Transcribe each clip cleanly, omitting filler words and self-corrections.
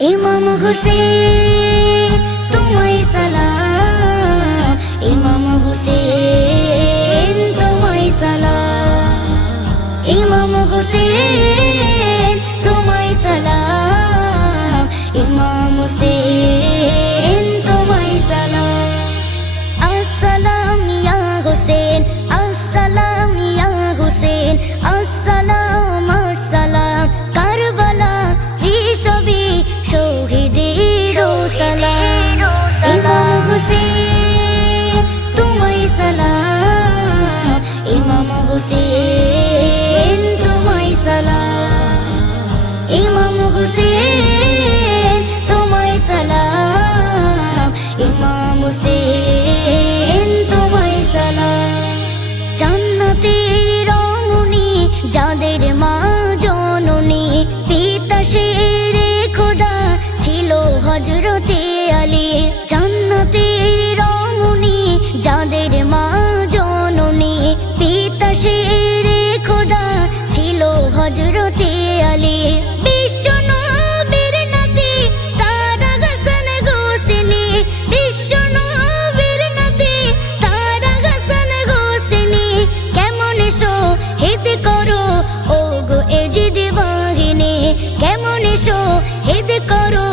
ইমাম হুসেন তোমায় সালাম, ইমাম হুসেন তোমায় সালাম, ইমাম হুসেন তোমায় সালাম, ইমাম হুসেন তোমায় সালাম। আসসালাম ইয়া হুসেন, আসসালাম ইয়া হুসেন, আসসালাম আসসালাম। কারবালা রিসবি শহীদের সালাম, ইমাম হুসেন তোমায় সালাম, ইমাম হুসেন তোমায় সালাম, ইমাম হুসেন তোমায় সালাম, ইমাম হুসেন তোমায় সালাম। জান্নাতের রমণী যাদের মা জননী, পিতা শেরে খোদা ছিল হযরতে আলী। জান্নাতের রমণী যাদের মা জননী, পিতা শেরে খোদা ছিল হযরতে আলী। বিশ্ব নবীর নাতি তারা হাসান হোসেনী, বিশ্ব নবীর নাতি তারা হাসান হোসেনী। কেমন শহীদ করো ও গো এজিদ বাহিনী, কেমন শহীদ করো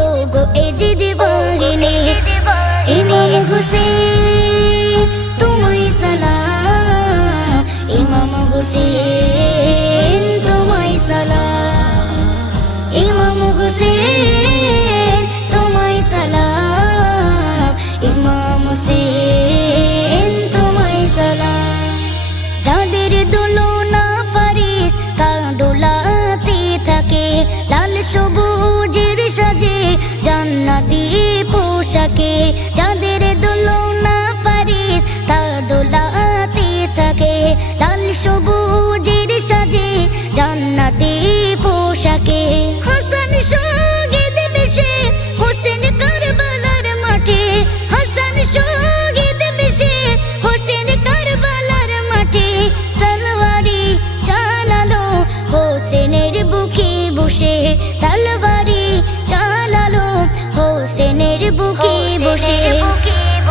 ও গো এজিদ বাহিনী। ইমাম হুসেন তোমায় সালাম, ইমাম হুসেন তোমায় সালাম, ইমাম হুসেন তোমায় সালাম, ইমাম হুসেন তোমায় সালাম। যাদের দোলনা ফারিস তা দোলাতে থাকে, লাল সবুজের সাজে জান্নাতি পোশাকে। যাদের দোলনা ফারিস তা দোলাতে থাকে, লাল সবুজের সাজে জান্নাতি পোশাকে। হাসান শহীদ বেশে হোসেন কারবালার মাঠে, হাসান শহীদ বেশে হোসেন কারবালার মাঠে। তলওয়ারি চালালো হোসেনের বুকে বসে, তলওয়ারি চালালো হোসেনের বুকে বসে।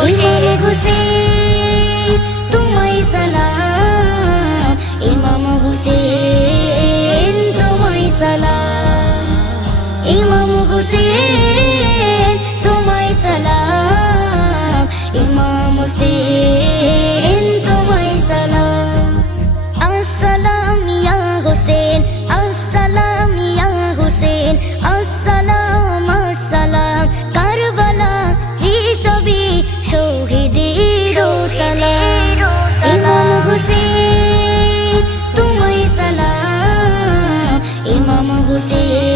ইমাম হুসেন তোমায় সালাম, ইমাম হুসেন তোমায় সালাম, ইমাম হুসেন তোমায় সালাম, ইমাম হুসেন তোমায় সালাম। আসসালাম ইয়া হুসেন, আসসালাম ইয়া হুসেন, আসসালাম আসসালাম। কারবালা রিসবি শহীদের সালাম, ইমাম হুসেন তোমায় সালাম, ইমাম হুসেন